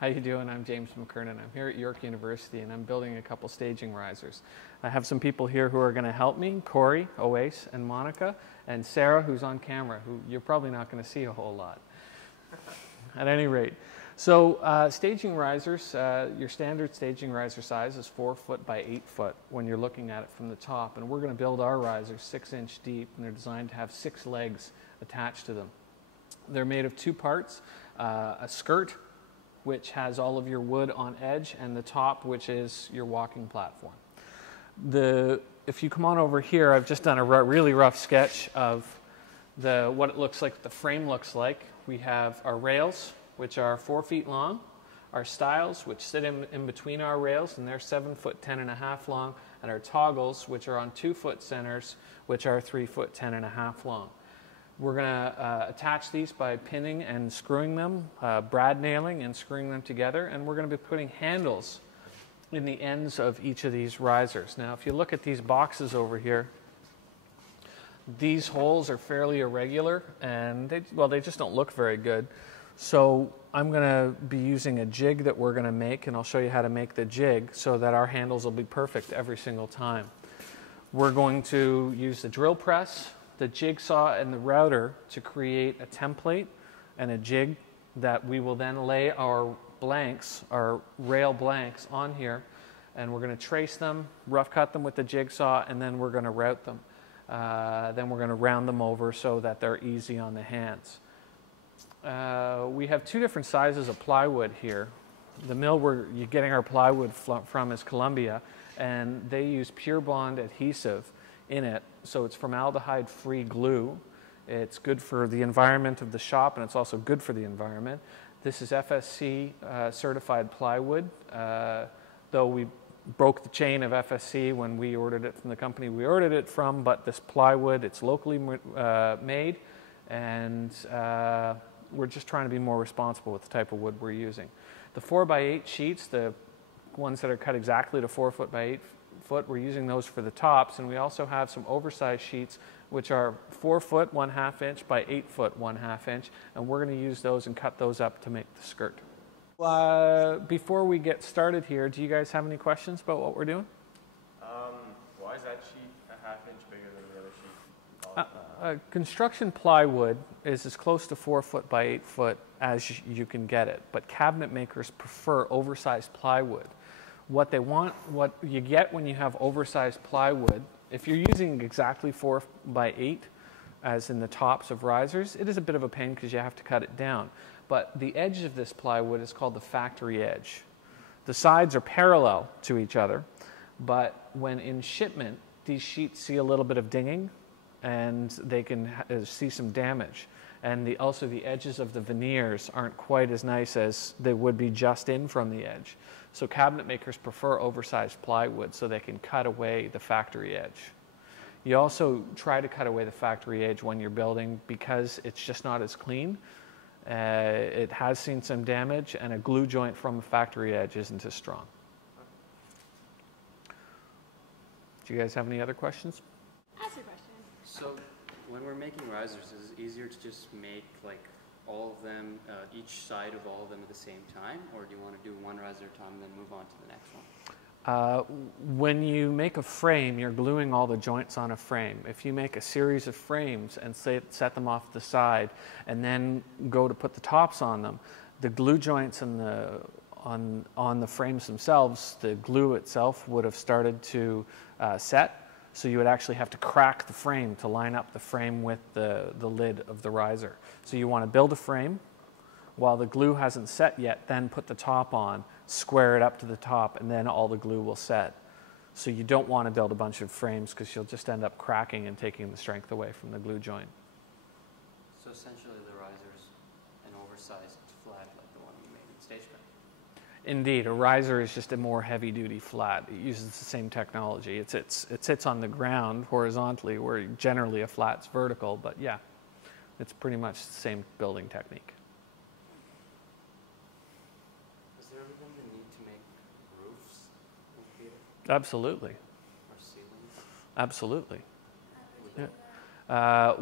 How you doing? I'm James McKernan. I'm here at York University and I'm building a couple staging risers. I have some people here who are going to help me, Corey, Oase, and Monica, and Sarah, who's on camera, who you're probably not going to see a whole lot. At any rate, so staging risers, your standard staging riser size is 4 foot by 8 foot when you're looking at it from the top, and we're going to build our risers 6-inch deep, and they're designed to have 6 legs attached to them. They're made of 2 parts, a skirt, which has all of your wood on edge, and the top, which is your walking platform. If you come on over here, I've just done a really rough sketch of what it looks like, the frame looks like. We have our rails, which are 4 feet long, our stiles, which sit in between our rails, and they're 7 foot 10.5 long, and our toggles, which are on 2 foot centers, which are 3 foot 10.5 long. We're going to attach these by pinning and screwing them, brad nailing and screwing them together, and we're going to be putting handles in the ends of each of these risers. Now, if you look at these boxes over here, these holes are fairly irregular, and they just don't look very good. So I'm going to be using a jig that we're going to make, and I'll show you how to make the jig so that our handles will be perfect every single time. We're going to use the drill press, the jigsaw, and the router to create a template and a jig that we will then lay our blanks, our rail blanks, on here, and we're going to trace them, rough cut them with the jigsaw, and then we're going to route them. Then we're going to round them over so that they're easy on the hands. We have 2 different sizes of plywood here. The mill you're getting our plywood from is Columbia, and they use Pure Bond adhesive in it, so it's formaldehyde-free glue. It's good for the environment of the shop, and it's also good for the environment. This is FSC certified plywood, though we broke the chain of FSC when we ordered it from the company we ordered it from, but this plywood, it's locally made, and we're just trying to be more responsible with the type of wood we're using. The 4 by 8 sheets, the ones that are cut exactly to 4 foot by 8 foot, we're using those for the tops, and we also have some oversized sheets which are 4 foot 1/2 inch by 8 foot 1/2 inch, and we're going to use those and cut those up to make the skirt. Before we get started here, do you guys have any questions about what we're doing? Why is that sheet a 1/2 inch bigger than the other sheet? Construction plywood is as close to 4 foot by 8 foot as you can get it, but cabinet makers prefer oversized plywood. What you get when you have oversized plywood, if you're using exactly 4 by 8, as in the tops of risers, it is a bit of a pain because you have to cut it down. But the edge of this plywood is called the factory edge. The sides are parallel to each other, but when in shipment, these sheets see a little bit of dinging, and they can see some damage. And also the edges of the veneers aren't quite as nice as they would be just in from the edge. So cabinet makers prefer oversized plywood so they can cut away the factory edge. You also try to cut away the factory edge when you're building because it's just not as clean. It has seen some damage, and a glue joint from a factory edge isn't as strong. Do you guys have any other questions? Ask your question. So when we're making risers, is it easier to just make like all of them, each side of all of them at the same time, or do you want to do one riser at a time and then move on to the next one? When you make a frame, you're gluing all the joints on a frame. If you make a series of frames and set them off the side and then go to put the tops on them, the glue joints on the frames themselves, the glue itself would have started to set. So you would actually have to crack the frame to line up the frame with the lid of the riser. So you want to build a frame while the glue hasn't set yet, then put the top on, square it up to the top, and then all the glue will set. So you don't want to build a bunch of frames because you'll just end up cracking and taking the strength away from the glue joint. So essentially the riser's an oversized flat like the one you made in Stagecraft. Indeed, a riser is just a more heavy-duty flat. It uses the same technology. It sits on the ground horizontally, where generally a flat's vertical, but yeah, it's pretty much the same building technique. Is there ever going to need to make roofs in theater? Absolutely. Or ceilings? Absolutely. Yeah.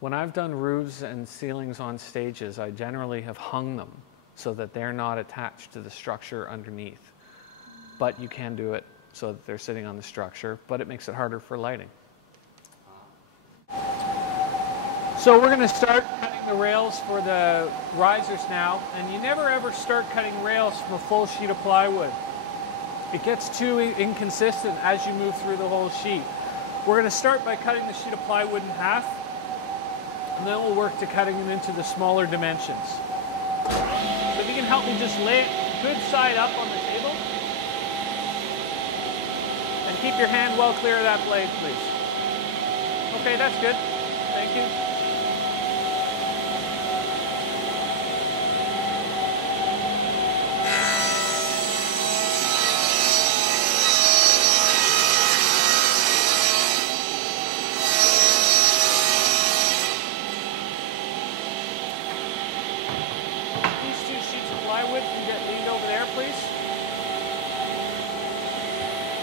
When I've done roofs and ceilings on stages, I generally have hung them so that they're not attached to the structure underneath. But you can do it so that they're sitting on the structure, but it makes it harder for lighting. So we're going to start cutting the rails for the risers now, and you never ever start cutting rails from a full sheet of plywood. It gets too inconsistent as you move through the whole sheet. We're going to start by cutting the sheet of plywood in half, and then we'll work to cutting them into the smaller dimensions. So if you can help me just lay it good side up on the table, and keep your hand well clear of that blade, please. Okay, that's good. Thank you.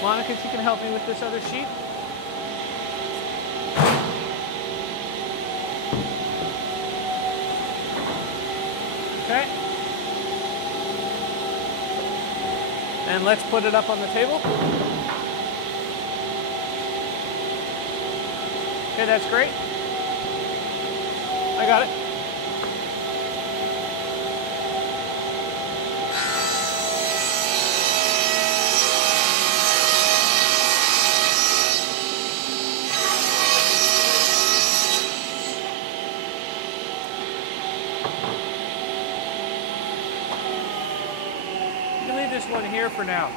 Monica, if you can help me with this other sheet. Okay. And let's put it up on the table. Okay, that's great. I got it. This one here for now.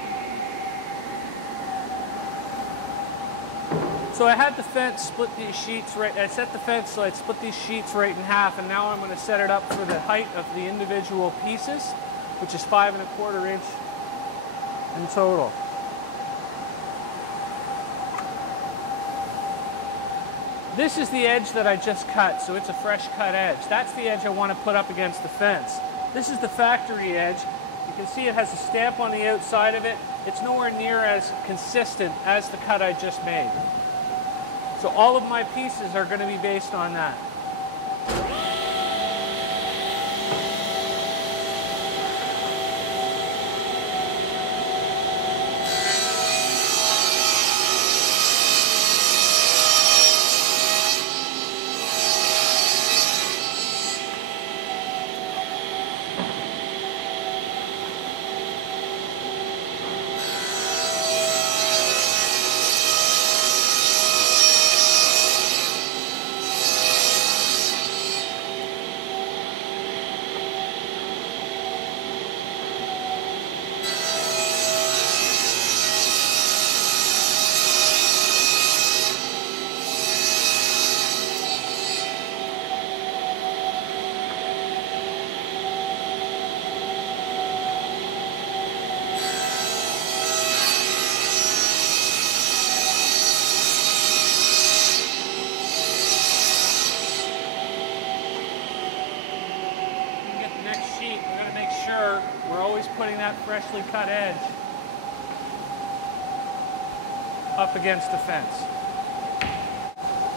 So I had the fence split these sheets right. I set the fence so I'd split these sheets right in half, and now I'm going to set it up for the height of the individual pieces, which is 5 1/4 inch in total. This is the edge that I just cut, so it's a fresh cut edge. That's the edge I want to put up against the fence. This is the factory edge. You can see it has a stamp on the outside of it. It's nowhere near as consistent as the cut I just made. So all of my pieces are going to be based on that. Putting that freshly cut edge up against the fence.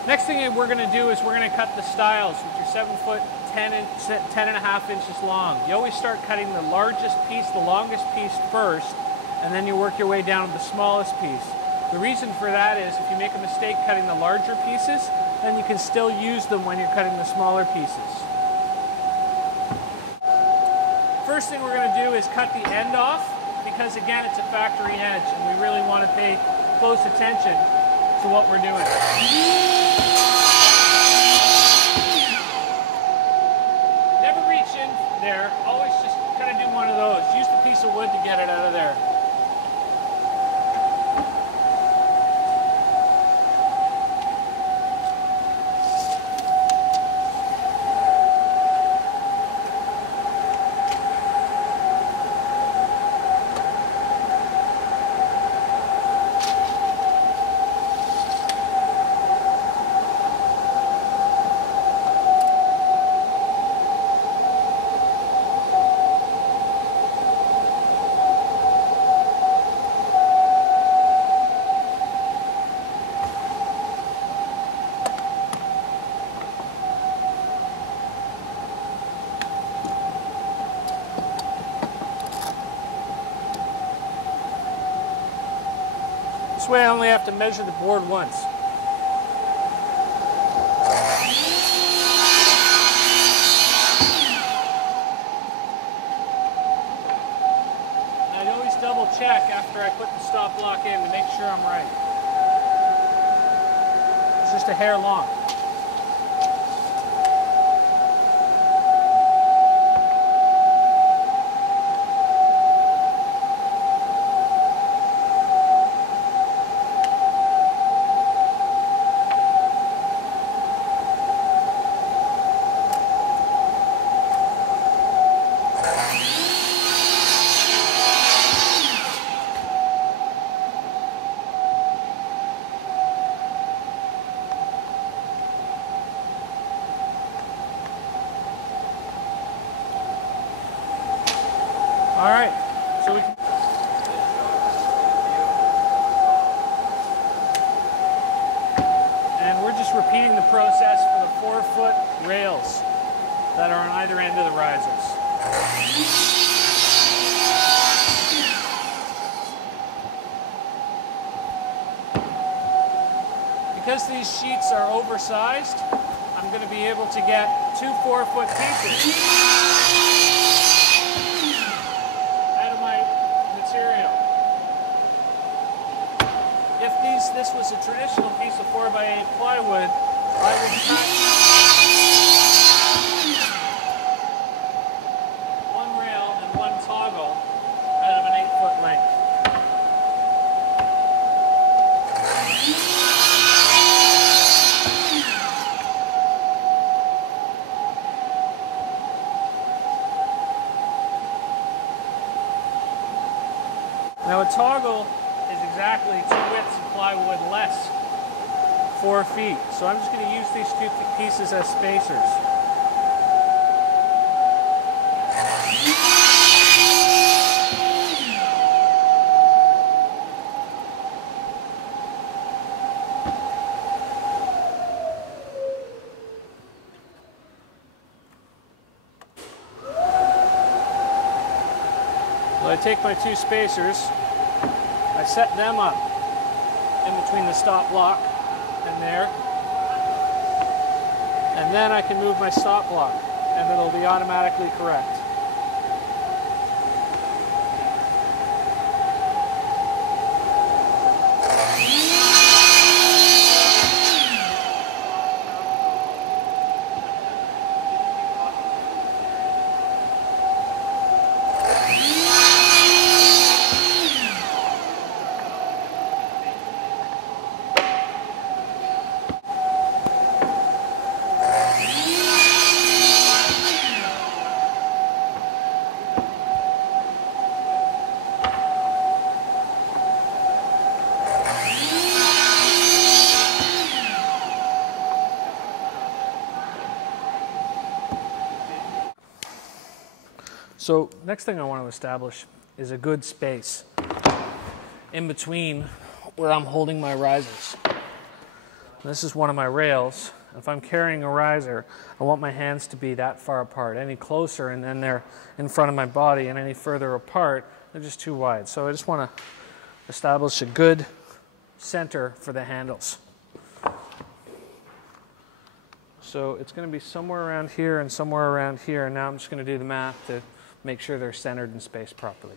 Next thing we're going to do is we're going to cut the stiles, which are 7 foot 10 1/2 inches long. You always start cutting the largest piece, the longest piece first, and then you work your way down to the smallest piece. The reason for that is if you make a mistake cutting the larger pieces, then you can still use them when you're cutting the smaller pieces. First thing we're going to do is cut the end off, because again it's a factory edge and we really want to pay close attention to what we're doing. Never reach in there, always just kind of do one of those. Use the piece of wood to get it out of there. This way I only have to measure the board once. I'd always double check after I put the stop block in to make sure I'm right. It's just a hair long. All right, so we can... And we're just repeating the process for the 4-foot rails that are on either end of the risers. Because these sheets are oversized, I'm going to be able to get 2 4-foot pieces this was a traditional piece of 4x8 plywood, I would cut one rail and one toggle out of an 8-foot length. Now a toggle is exactly 2 widths of plywood less 4 feet. So I'm just going to use these 2 pieces as spacers. So I take my 2 spacers, I set them up in between the stop block and there, and then I can move my stop block and it'll be automatically correct. So next thing I want to establish is a good space in between where I'm holding my risers. This is one of my rails. If I'm carrying a riser, I want my hands to be that far apart. Any closer and then they're in front of my body, and any further apart, they're just too wide. So I just want to establish a good center for the handles. So it's going to be somewhere around here and somewhere around here. And now I'm just going to do the math to make sure they're centered and spaced properly.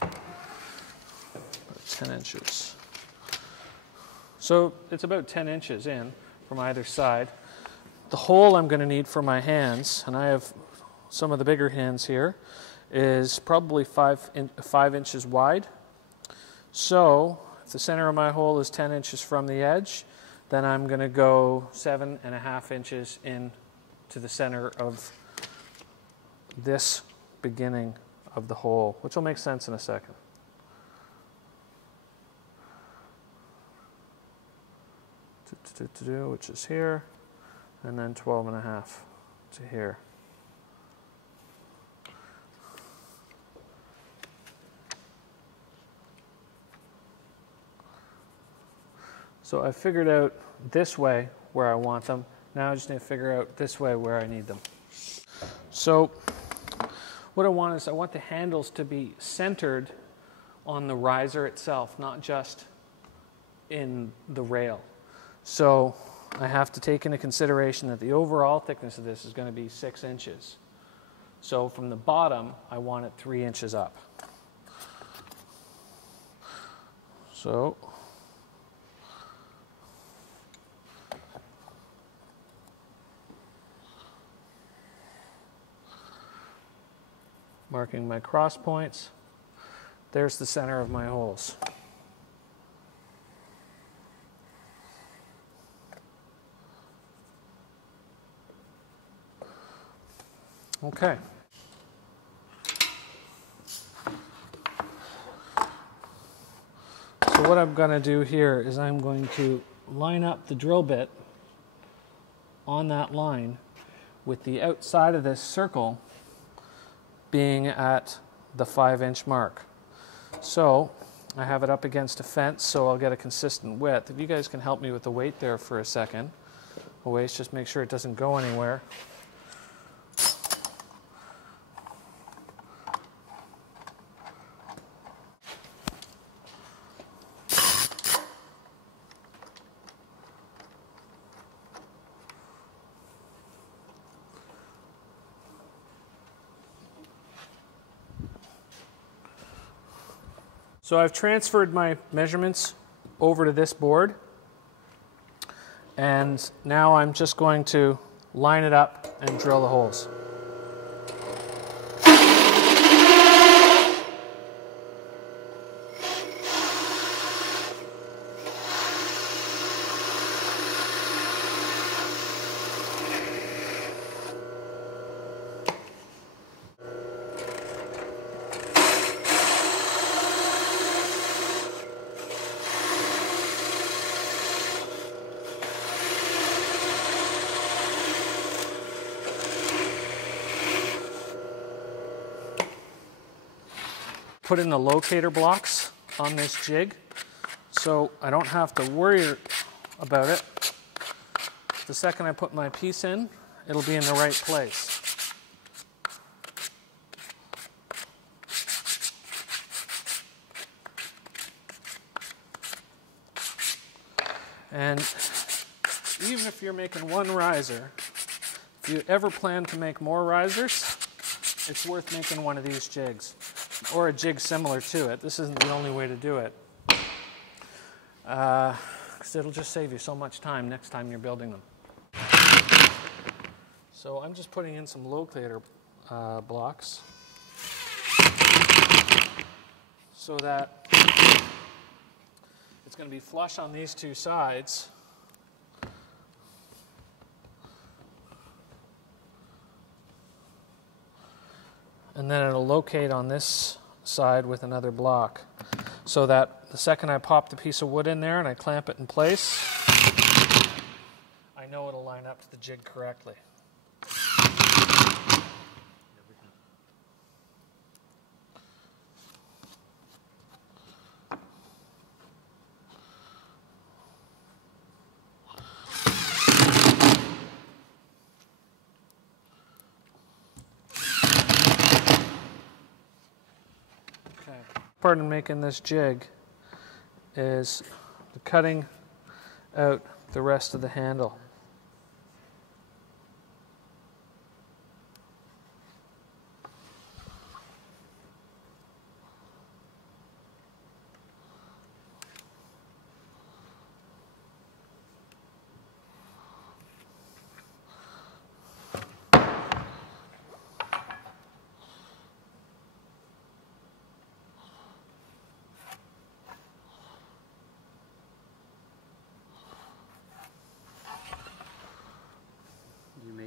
About 10 inches. So it's about 10 inches in from either side. The hole I'm going to need for my hands, and I have some of the bigger hands here, is probably 5 inches wide. So if the center of my hole is 10 inches from the edge, then I'm going to go 7.5 inches in to the center of this beginning of the hole, which will make sense in a second. Which is here, and then 12.5 to here. So I figured out this way where I want them. Now I just need to figure out this way where I need them. So what I want is I want the handles to be centered on the riser itself, not just in the rail. So I have to take into consideration that the overall thickness of this is going to be 6 inches. So from the bottom, I want it 3 inches up. So marking my cross points, there's the center of my holes. Okay. So what I'm going to do here is I'm going to line up the drill bit on that line with the outside of this circle being at the 5-inch mark. So I have it up against a fence so I'll get a consistent width. If you guys can help me with the weight there for a second. Always just make sure it doesn't go anywhere. So I've transferred my measurements over to this board, and now I'm just going to line it up and drill the holes. Put in the locator blocks on this jig so I don't have to worry about it. The second I put my piece in, it'll be in the right place. And even if you're making one riser, if you ever plan to make more risers, it's worth making one of these jigs. Or a jig similar to it. This isn't the only way to do it. Because it'll just save you so much time next time you're building them. So I'm just putting in some locator blocks so that it's going to be flush on these two sides. And then it'll locate on this side with another block so that the second I pop the piece of wood in there and I clamp it in place, I know it'll line up to the jig correctly. Part in making this jig is cutting out the rest of the handle.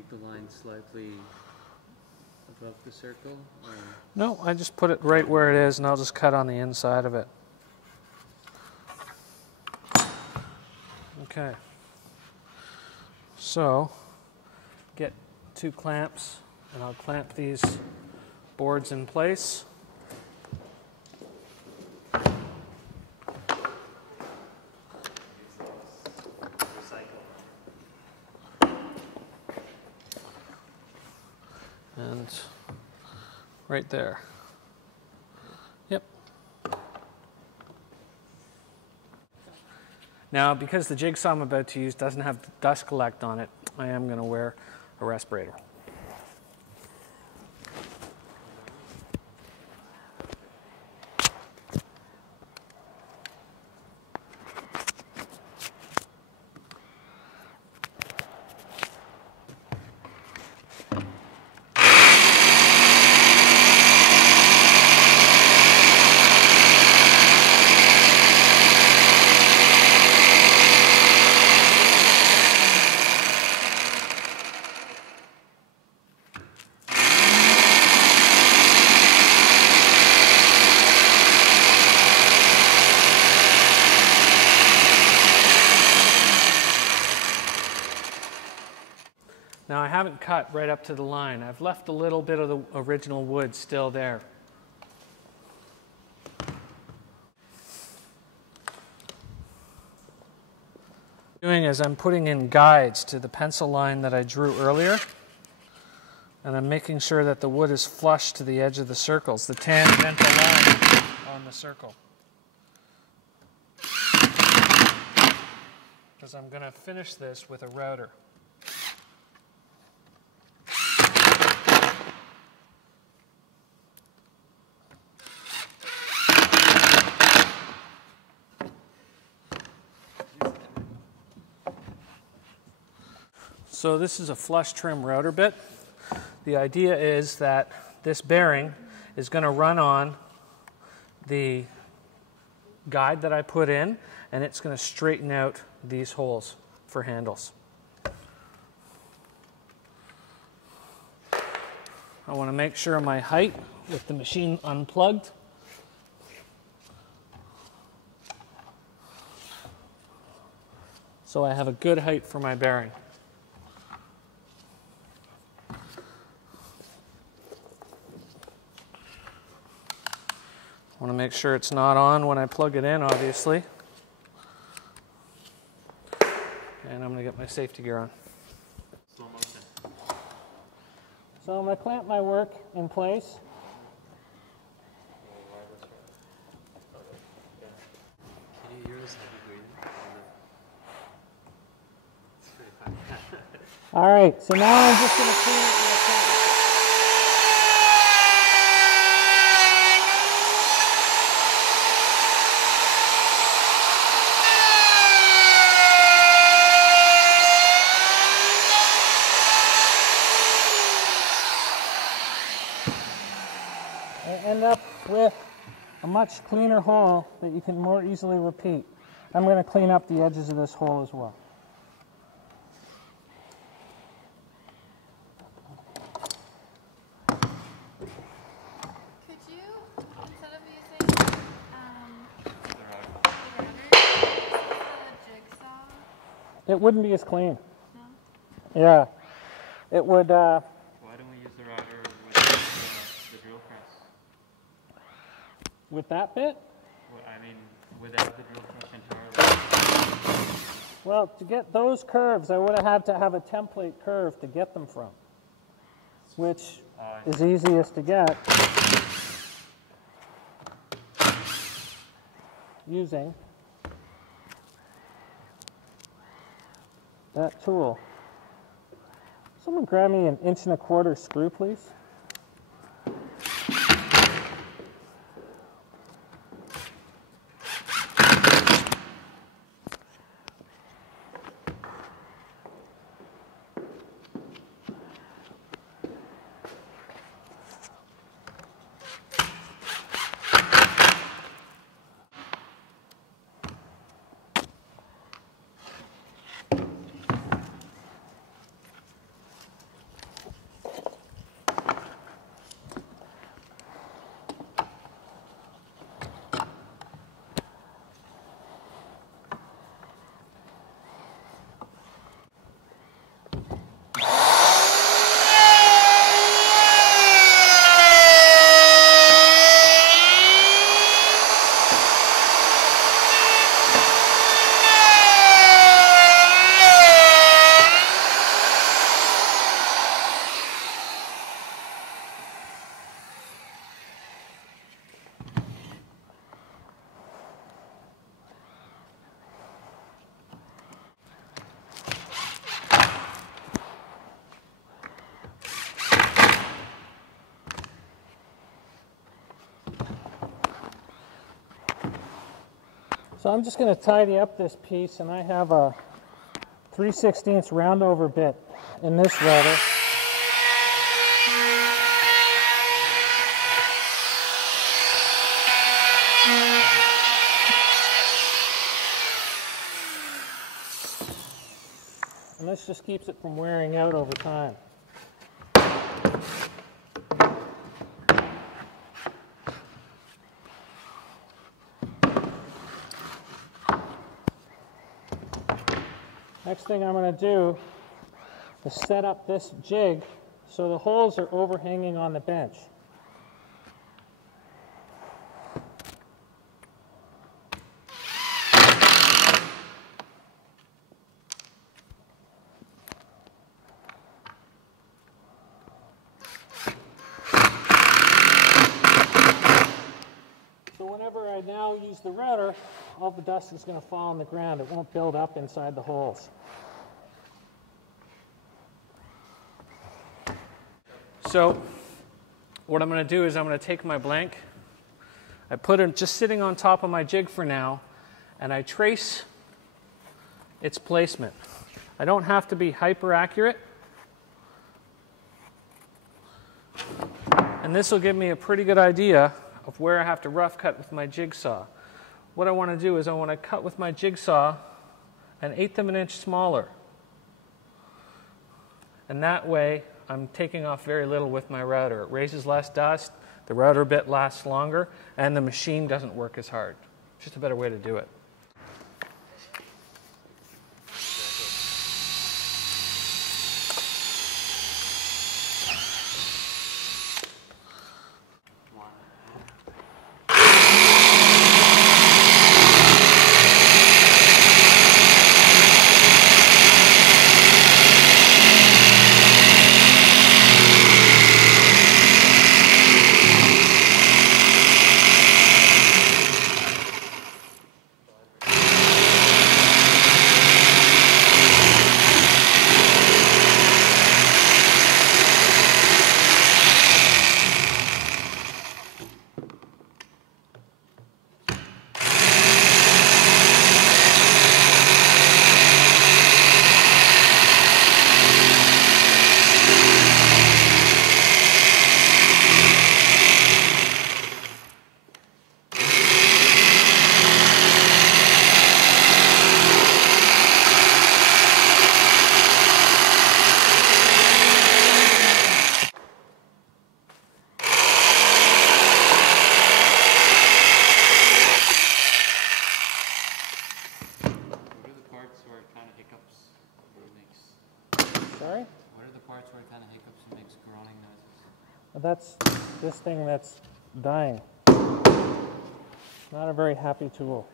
The line slightly above the circle? Or? No, I just put it right where it is and I'll just cut on the inside of it. Okay. So, get 2 clamps and I'll clamp these boards in place. And right there. Yep. Now, because the jigsaw I'm about to use doesn't have dust collect on it, I am going to wear a respirator. Now I haven't cut right up to the line. I've left a little bit of the original wood still there. Doing is I'm putting in guides to the pencil line that I drew earlier, and I'm making sure that the wood is flush to the edge of the circles, the tangential line on the circle. Because I'm going to finish this with a router. So this is a flush trim router bit. The idea is that this bearing is going to run on the guide that I put in, and it's going to straighten out these holes for handles. I want to make sure my height with the machine unplugged. So I have a good height for my bearing. I want to make sure it's not on when I plug it in, obviously. And I'm going to get my safety gear on. Slow motion. So I'm going to clamp my work in place. Can you hear us heavy breathing? It's pretty fun. All right, so now I'm just going to clean it real quick. End up with a much cleaner hole that you can more easily repeat. I'm going to clean up the edges of this hole as well. Could you, instead of using the router, use the jigsaw? It wouldn't be as clean. No? Yeah. It would, Why don't we use the router with the drill press? with that bit? Well, I mean, without the drill press entirely. Well, to get those curves, I would have had to have a template curve to get them from, which is easiest to get using that tool. Someone grab me an 1¼ inch screw, please. So I'm just going to tidy up this piece, and I have a 3/16 roundover bit in this router. And this just keeps it from wearing out over time. Next thing I'm going to do is set up this jig so the holes are overhanging on the bench. So whenever I now use the router, all the dust is going to fall on the ground. It won't build up inside the holes. So what I'm going to do is I'm going to take my blank, I put it just sitting on top of my jig for now, and I trace its placement. I don't have to be hyper accurate, and this will give me a pretty good idea of where I have to rough cut with my jigsaw. What I want to do is I want to cut with my jigsaw an 1/8 of an inch smaller, and that way I'm taking off very little with my router. It raises less dust, the router bit lasts longer, and the machine doesn't work as hard. Just a better way to do it. Sorry? What are the parts where it kind of hiccups and makes groaning noises? That's this thing that's dying. Not a very happy tool.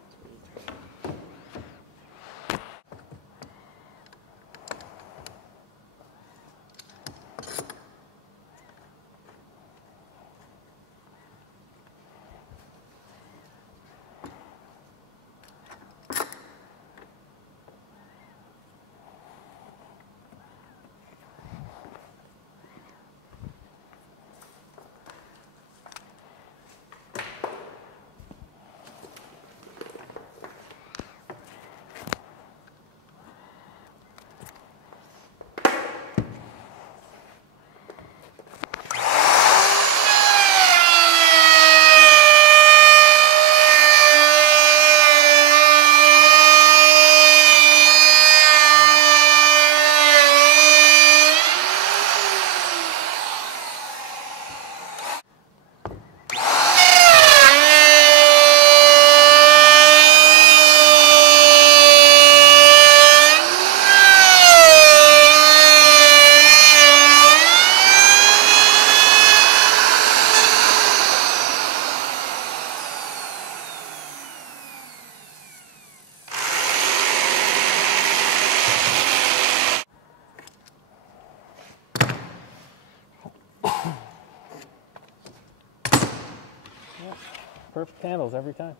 Perfect handles every time.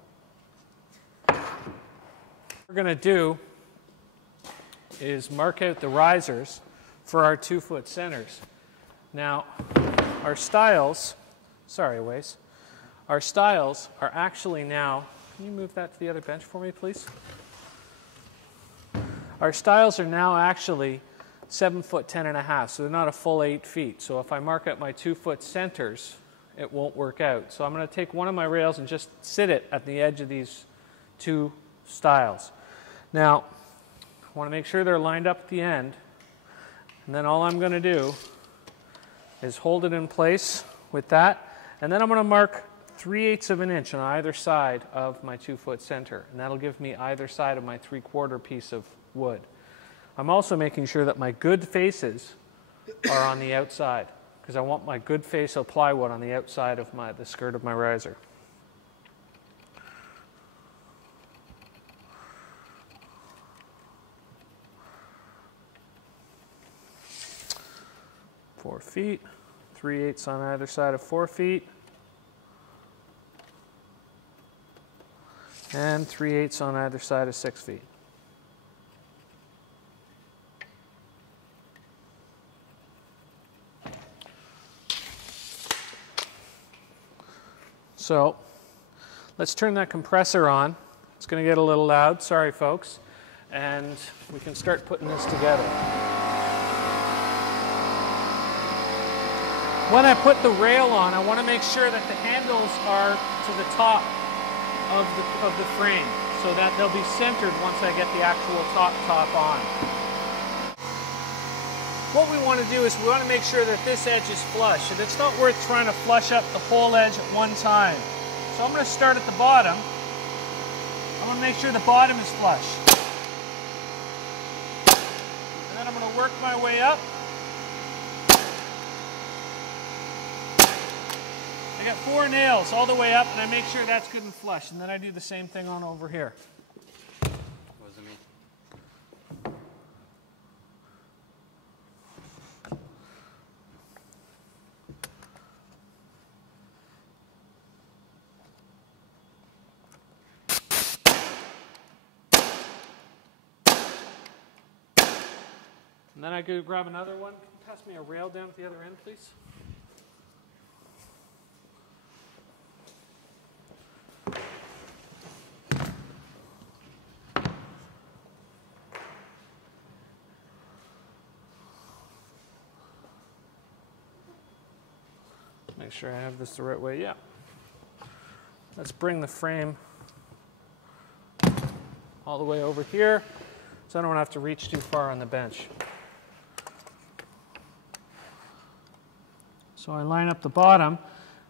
What we're going to do is mark out the risers for our 2-foot centers. Now, our stiles, sorry, Wace, our stiles are actually now can you move that to the other bench for me, please? Our stiles are now actually 7 foot 10.5, so they're not a full 8 feet. So if I mark out my 2 foot centers, it won't work out. So I'm going to take one of my rails and just sit it at the edge of these 2 stiles. Now, I want to make sure they're lined up at the end, and then all I'm going to do is hold it in place with that, and then I'm going to mark 3/8 of an inch on either side of my 2 foot center, and that'll give me either side of my 3/4 piece of wood. I'm also making sure that my good faces are on the outside, because I want my good face of plywood on the outside of the skirt of my riser. Four feet, 3/8 on either side of 4 feet, and 3/8 on either side of 6 feet. So let's turn that compressor on. It's going to get a little loud, sorry folks, and we can start putting this together. When I put the rail on, I want to make sure that the handles are to the top of the frame, so that they'll be centered once I get the actual top on. What we want to do is we want to make sure that this edge is flush, and it's not worth trying to flush up the whole edge at one time. So I'm going to start at the bottom. I want to make sure the bottom is flush. And then I'm going to work my way up. I got 4 nails all the way up, and I make sure that's good and flush. And then I do the same thing on over here. Wasn't me. And then I go grab another one. Can you pass me a rail down at the other end, please? Make sure I have this the right way. Yeah. Let's bring the frame all the way over here so I don't have to reach too far on the bench. So I line up the bottom,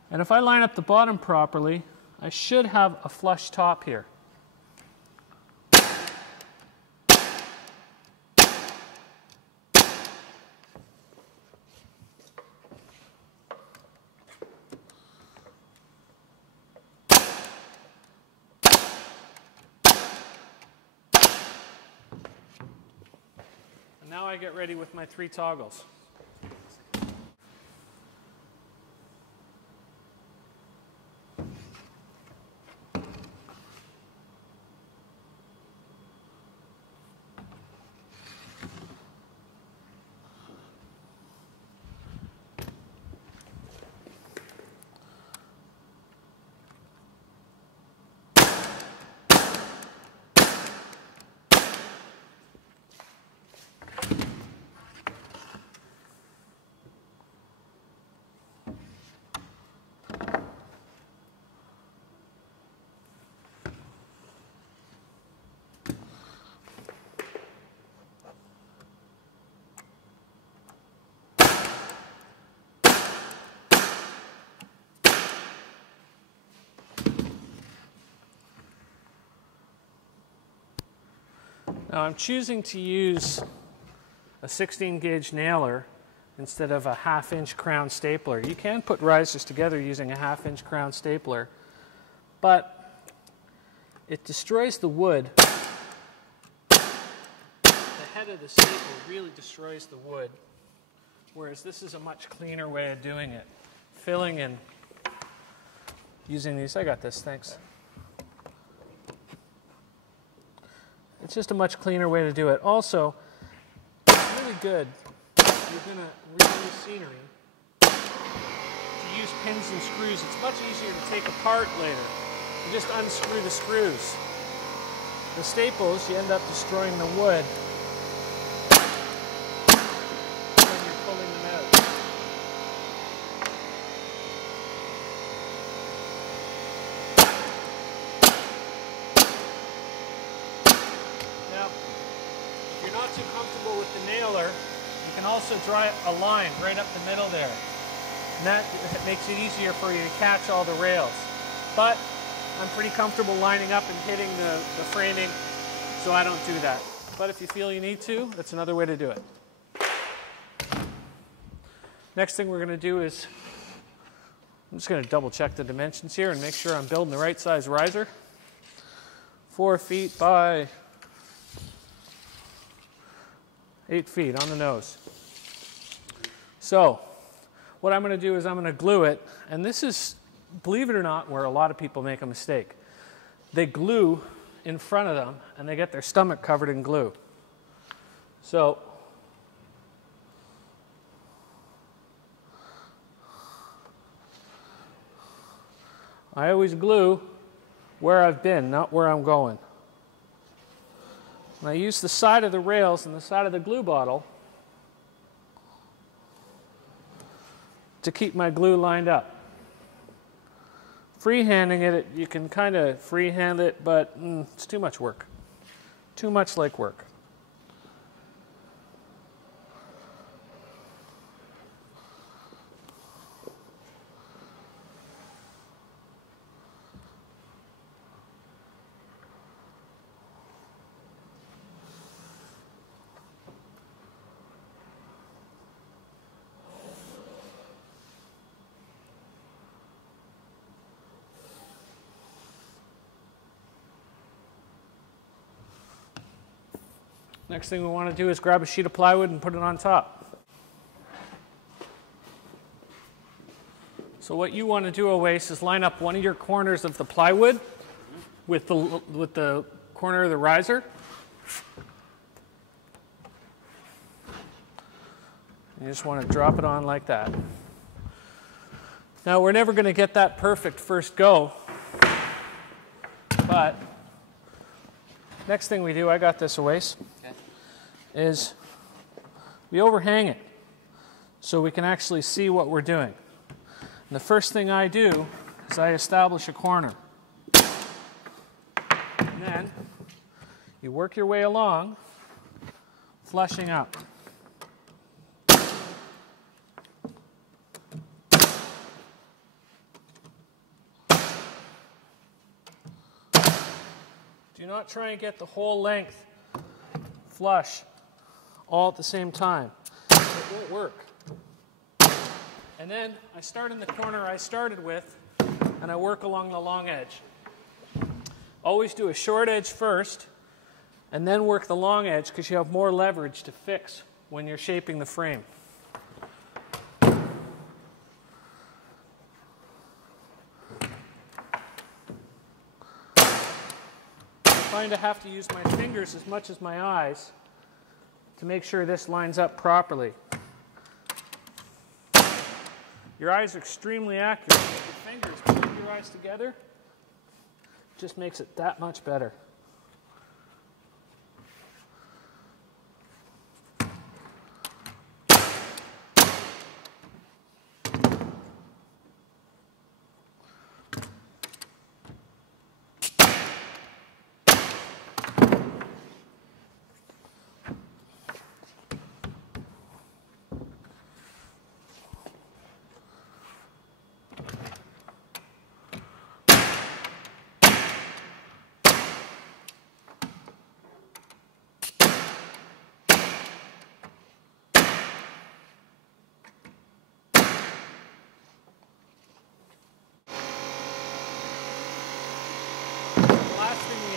and if I line up the bottom properly, I should have a flush top here. And now I get ready with my 3 toggles. Now I'm choosing to use a 16 gauge nailer instead of a 1/2 inch crown stapler. You can put risers together using a 1/2 inch crown stapler, but it destroys the wood. The head of the staple really destroys the wood, whereas this is a much cleaner way of doing it. Filling and using these. I got this, thanks. It's just a much cleaner way to do it. Also, it's really good if you're going to reuse scenery to use pins and screws. It's much easier to take apart later you just unscrew the screws. The staples, you end up destroying the wood when you're pulling them out. Now, if you're not too comfortable with the nailer, you can also draw a line right up the middle there. And that makes it easier for you to catch all the rails. But I'm pretty comfortable lining up and hitting the framing, so I don't do that. But if you feel you need to, that's another way to do it. Next thing we're going to do is, I'm just going to double check the dimensions here and make sure I'm building the right size riser. 4 feet by 8 feet on the nose. So what I'm going to do is I'm going to glue it, and this is, believe it or not, where a lot of people make a mistake. They glue in front of them and they get their stomach covered in glue. So I always glue where I've been, not where I'm going. And I use the side of the rails and the side of the glue bottle to keep my glue lined up. Freehanding it, you can kind of freehand it, but it's too much work. Too much like work. Next thing we want to do is grab a sheet of plywood and put it on top. So what you want to do, Oasis, is line up one of your corners of the plywood with the corner of the riser. You just want to drop it on like that. Now we're never going to get that perfect first go, but next thing we do, I got this, Oasis, is we overhang it so we can actually see what we're doing. And the first thing I do is I establish a corner. And then you work your way along, flushing up. Do not try and get the whole length flush all at the same time. It won't work. And then I start in the corner I started with, and I work along the long edge. Always do a short edge first, and then work the long edge because you have more leverage to fix when you're shaping the frame. I find I have to use my fingers as much as my eyes to make sure this lines up properly. Your eyes are extremely accurate, but your fingers, putting your eyes together, just makes it that much better.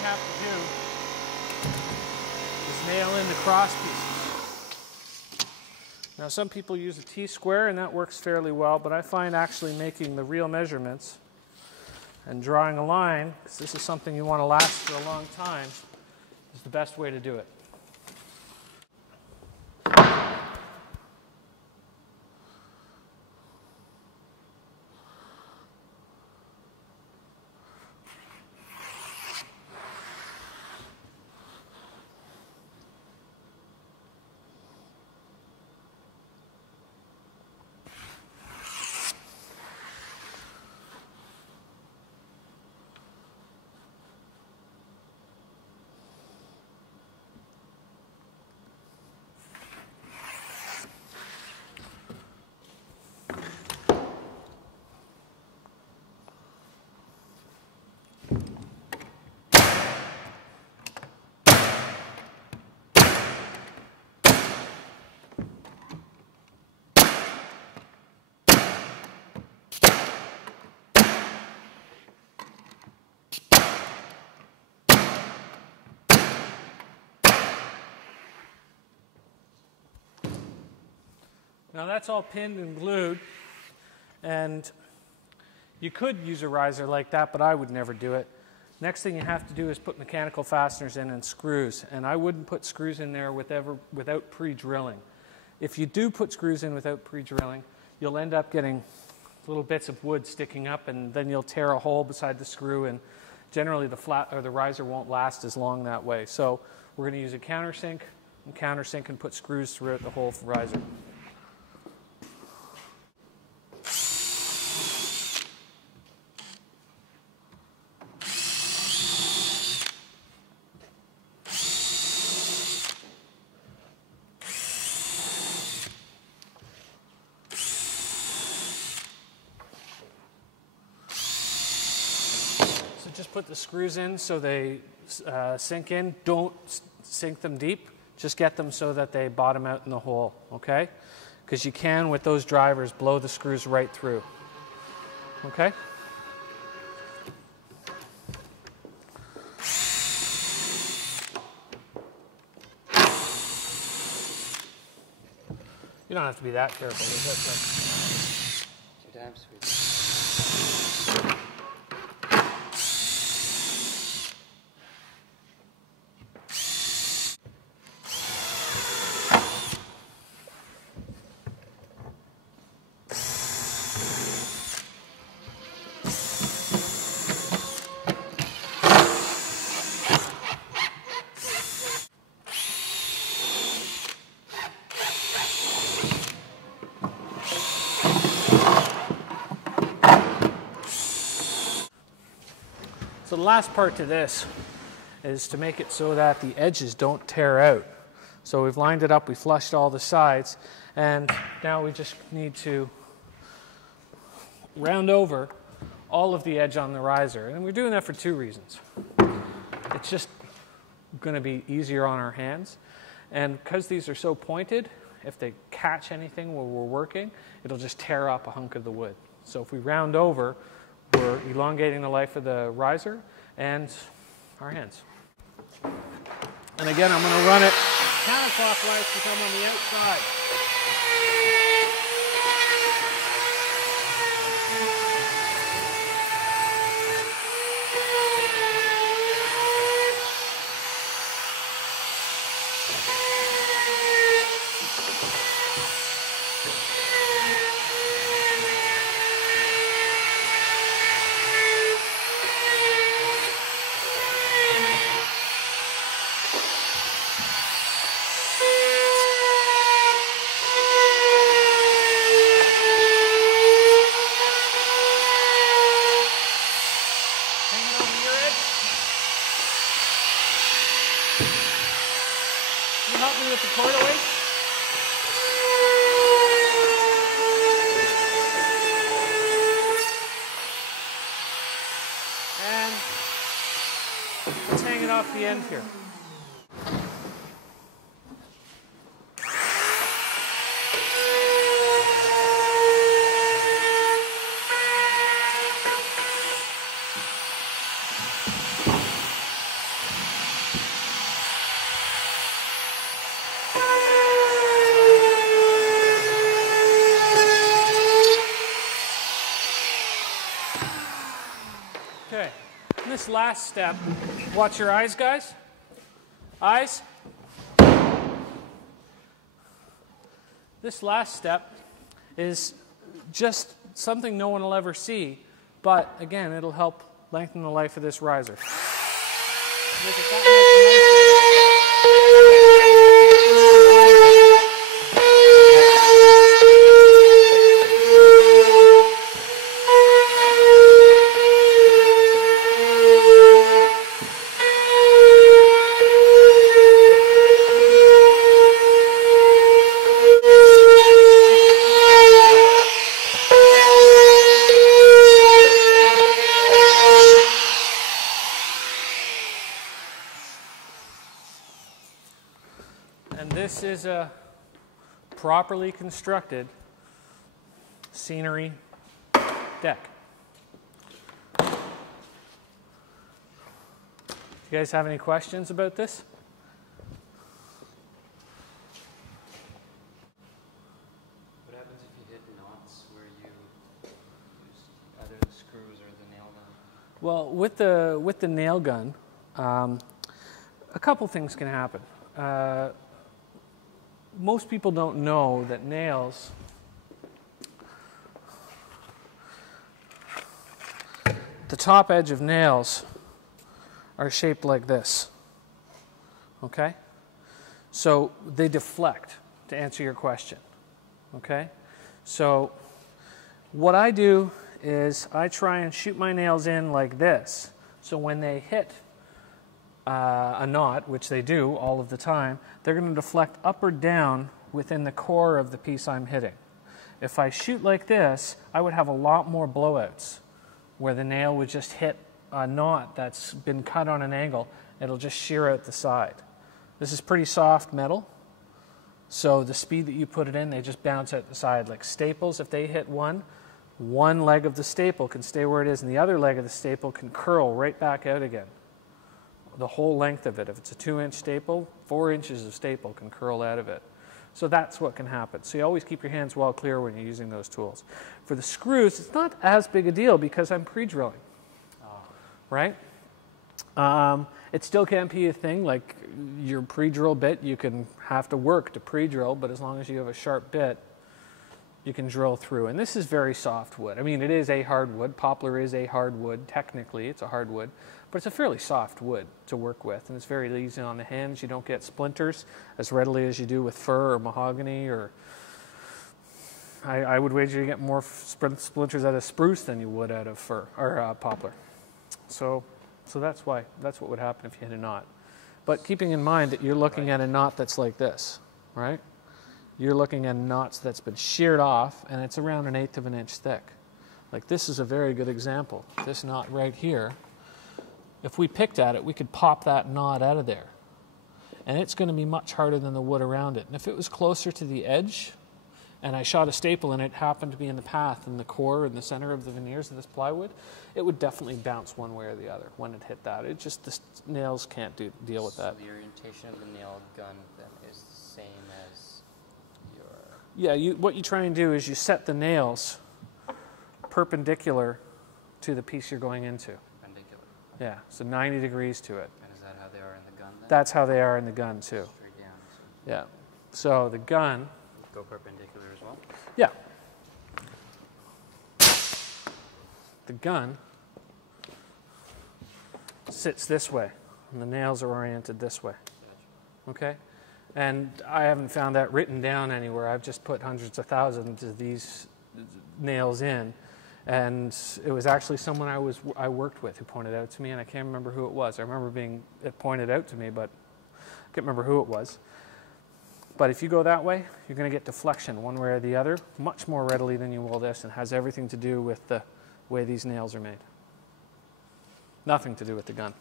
Have to do is nail in the cross pieces. Now some people use a T-square and that works fairly well, but I find actually making the real measurements and drawing a line, because this is something you want to last for a long time, is the best way to do it. Now that's all pinned and glued, and you could use a riser like that, but I would never do it. Next thing you have to do is put mechanical fasteners in and screws, and I wouldn't put screws in there without pre-drilling. If you do put screws in without pre-drilling, you'll end up getting little bits of wood sticking up, and then you'll tear a hole beside the screw, and generally the riser won't last as long that way. So we're going to use a countersink and put screws throughout the whole riser. Just put the screws in so they sink in. Don't sink them deep. Just get them so that they bottom out in the hole, okay? Because you can, with those drivers, blow the screws right through, okay? You don't have to be that careful. Is it? 2 times speed. So the last part to this is to make it so that the edges don't tear out. So we've lined it up, we flushed all the sides, and now we just need to round over all of the edge on the riser. And we're doing that for 2 reasons. It's just going to be easier on our hands, and because these are so pointed, if they catch anything while we're working, it'll just tear up a hunk of the wood. So if we round over, we're elongating the life of the riser and our hands. And again, I'm going to run it counterclockwise to come on the outside. Help me with the cord away. And let's hang it off the end here. Okay, this last step, watch your eyes, guys. Eyes. This last step is just something no one will ever see, but again, it'll help lengthen the life of this riser. Make it that And this is a properly constructed scenery deck. Do you guys have any questions about this? with the nail gun, a couple things can happen. Most people don't know that nails, the top edge of nails are shaped like this. Okay? So they deflect, to answer your question. Okay? So what I do is I try and shoot my nails in like this. So when they hit a knot, which they do all of the time, they're going to deflect up or down within the core of the piece I'm hitting. If I shoot like this, I would have a lot more blowouts where the nail would just hit a knot that's been cut on an angle. It'll just shear out the side. This is pretty soft metal, so the speed that you put it in, they just bounce out the side. Like staples, if they hit one leg of the staple can stay where it is, and the other leg of the staple can curl right back out again. The whole length of it. If it's a 2-inch staple, 4 inches of staple can curl out of it. So that's what can happen. So you always keep your hands well clear when you're using those tools. For the screws, it's not as big a deal because I'm pre-drilling, right? It still can't be a thing like your pre-drill bit. You can have to work to pre-drill, but as long as you have a sharp bit, you can drill through. And this is very soft wood. I mean, it is a hardwood. Poplar is a hardwood. Technically, it's a hardwood, but it's a fairly soft wood to work with, and it's very easy on the hands. You don't get splinters as readily as you do with fir or mahogany, or I would wager you get more splinters out of spruce than you would out of fir or poplar. So that's what would happen if you hit a knot. But keeping in mind that you're looking at a knot that's like this, right? You're looking at knots that's been sheared off, and it's around 1/8 of an inch thick. Like this is a very good example. This knot right here, if we picked at it, we could pop that knot out of there. And it's going to be much harder than the wood around it. And if it was closer to the edge, and I shot a staple and it happened to be in the path in the core in the center of the veneers of this plywood, it would definitely bounce one way or the other when it hit that. It just, the nails can't deal with that. So the orientation of the nail gun then is the same as your... Yeah, what you try and do is you set the nails perpendicular to the piece you're going into. Perpendicular. Yeah, so 90 degrees to it. And is that how they are in the gun then? That's how they are in the gun too. Straight down. So Yeah. So the gun, go perpendicular as well? yeah. The gun sits this way, and the nails are oriented this way. Okay? And I haven't found that written down anywhere. I've just put hundreds of thousands of these nails in. And it was actually someone I worked with who pointed out to me, and I can't remember who it was. I remember it pointed out to me, but I can't remember who it was. But if you go that way, you're going to get deflection one way or the other much more readily than you will this, and has everything to do with the way these nails are made. Nothing to do with the gun.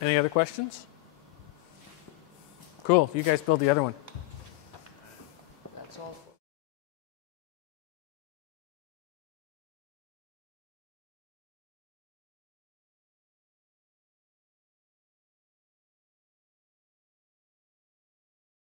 Any other questions? Cool. You guys build the other one. That's all.